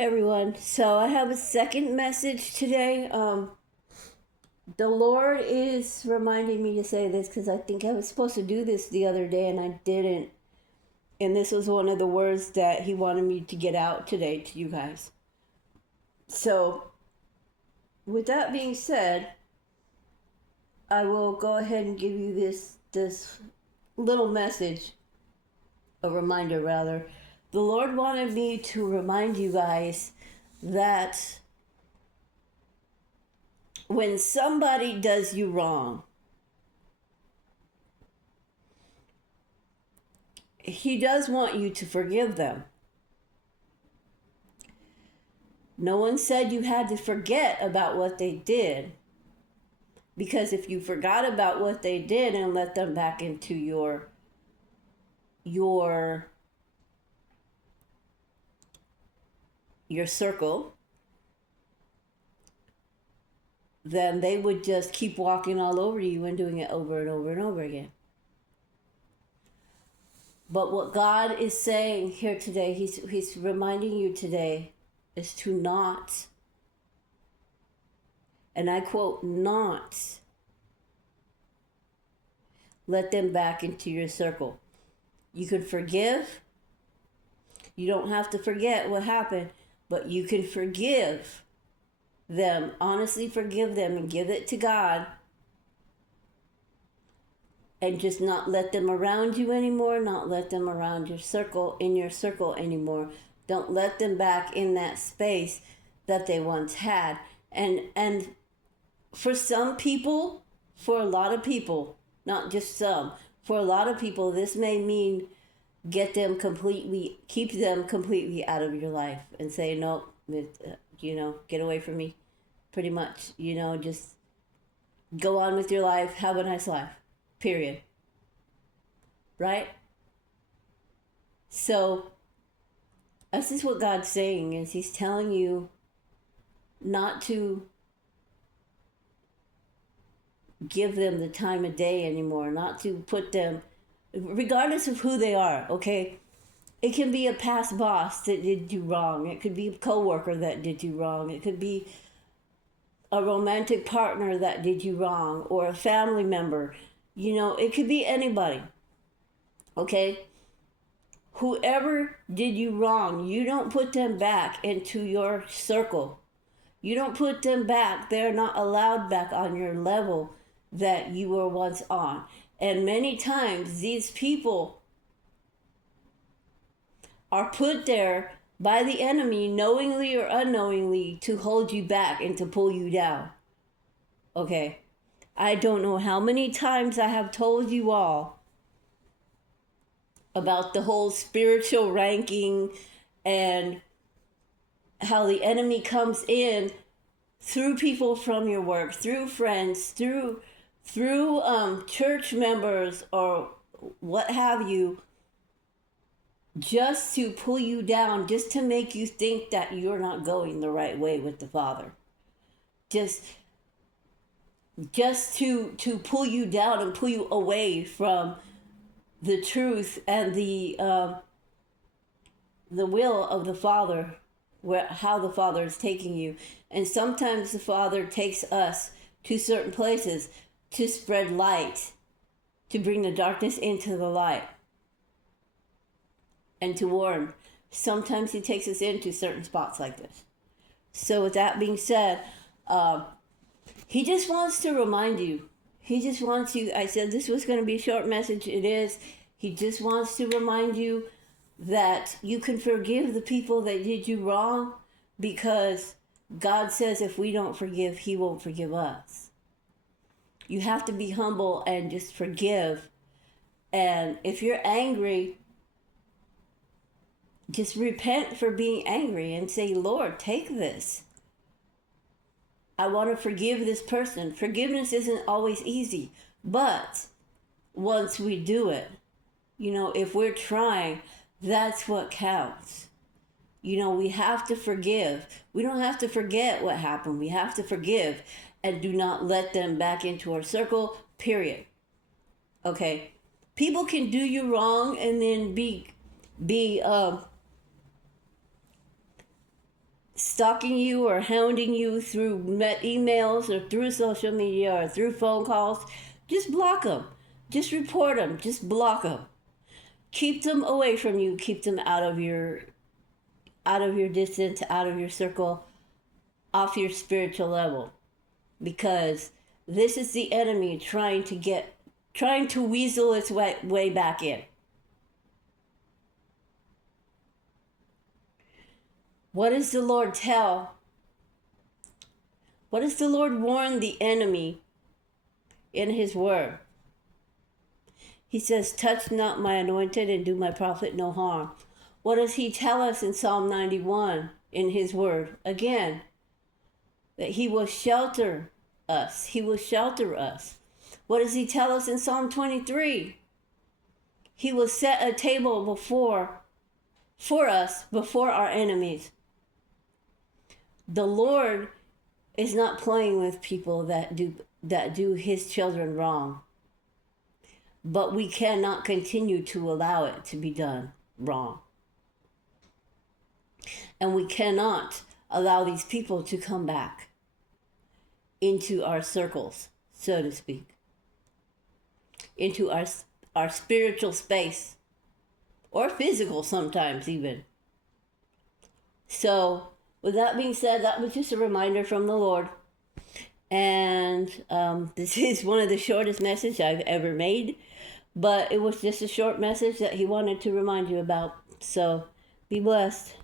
Hey everyone. So I have a second message today. The Lord is reminding me to say this because I think I was supposed to do this the other day and I didn't. And this was one of the words that He wanted me to get out today to you guys. So, with that being said, I will go ahead and give you this little message, a reminder rather. The Lord wanted me to remind you guys that when somebody does you wrong, He does want you to forgive them. No one said you had to forget about what they did. Because if you forgot about what they did and let them back into your circle, then they would just keep walking all over you and doing it over and over and over again. But what God is saying here today, He's reminding you today, is to not, and I quote, not let them back into your circle. You can forgive. You don't have to forget what happened, but you can forgive them, honestly forgive them and give it to God, and just not let them around you anymore, not let them around your circle, in your circle anymore. Don't let them back in that space that they once had. And for some people, for a lot of people, not just some, for a lot of people, this may mean keep them completely out of your life and say, no, get away from me, pretty much, just go on with your life, have a nice life, period. Right? So, this is what God's saying, is He's telling you not to give them the time of day anymore, not to put them, regardless of who they are, okay? It can be a past boss that did you wrong. It could be a coworker that did you wrong. It could be a romantic partner that did you wrong, or a family member. It could be anybody. Okay? Whoever did you wrong, you don't put them back into your circle. You don't put them back. They're not allowed back on your level that you were once on. And many times these people are put there by the enemy, knowingly or unknowingly, to hold you back and to pull you down. Okay? I don't know how many times I have told you all about the whole spiritual ranking and how the enemy comes in through people from your work, through friends, through church members or what have you, just to pull you down, just to make you think that you're not going the right way with the Father. Just to pull you down and pull you away from the truth and the will of the Father, how the Father is taking you. And sometimes the Father takes us to certain places to spread light, to bring the darkness into the light, and to warn. Sometimes He takes us into certain spots like this. So with that being said, He just wants to remind you. He just wants you. I said this was going to be a short message. It is. He just wants to remind you that you can forgive the people that did you wrong, because God says if we don't forgive, He won't forgive us. You have to be humble and just forgive. And if you're angry, just repent for being angry and say, Lord, take this. I want to forgive this person. Forgiveness isn't always easy, but once we do it, if we're trying, that's what counts. We have to forgive. We don't have to forget what happened. We have to forgive and do not let them back into our circle, period. Okay? People can do you wrong and then be stalking you or hounding you through emails or through social media or through phone calls, just block them. Just report them. Just block them. Keep them away from you. Keep them out of your distance, out of your circle, off your spiritual level. Because this is the enemy trying to weasel its way back in. What does the Lord tell? What does the Lord warn the enemy in his word? He says, touch not my anointed and do my prophet no harm. What does he tell us in Psalm 91 in his word? Again, that he will shelter us. He will shelter us. What does he tell us in Psalm 23? He will set a table for us before our enemies. The Lord is not playing with people that do his children wrong. But we cannot continue to allow it to be done wrong. And we cannot allow these people to come back into our circles, so to speak, into our spiritual space, or physical sometimes even. So, with that being said, that was just a reminder from the Lord. And this is one of the shortest messages I've ever made, but it was just a short message that he wanted to remind you about. So, be blessed.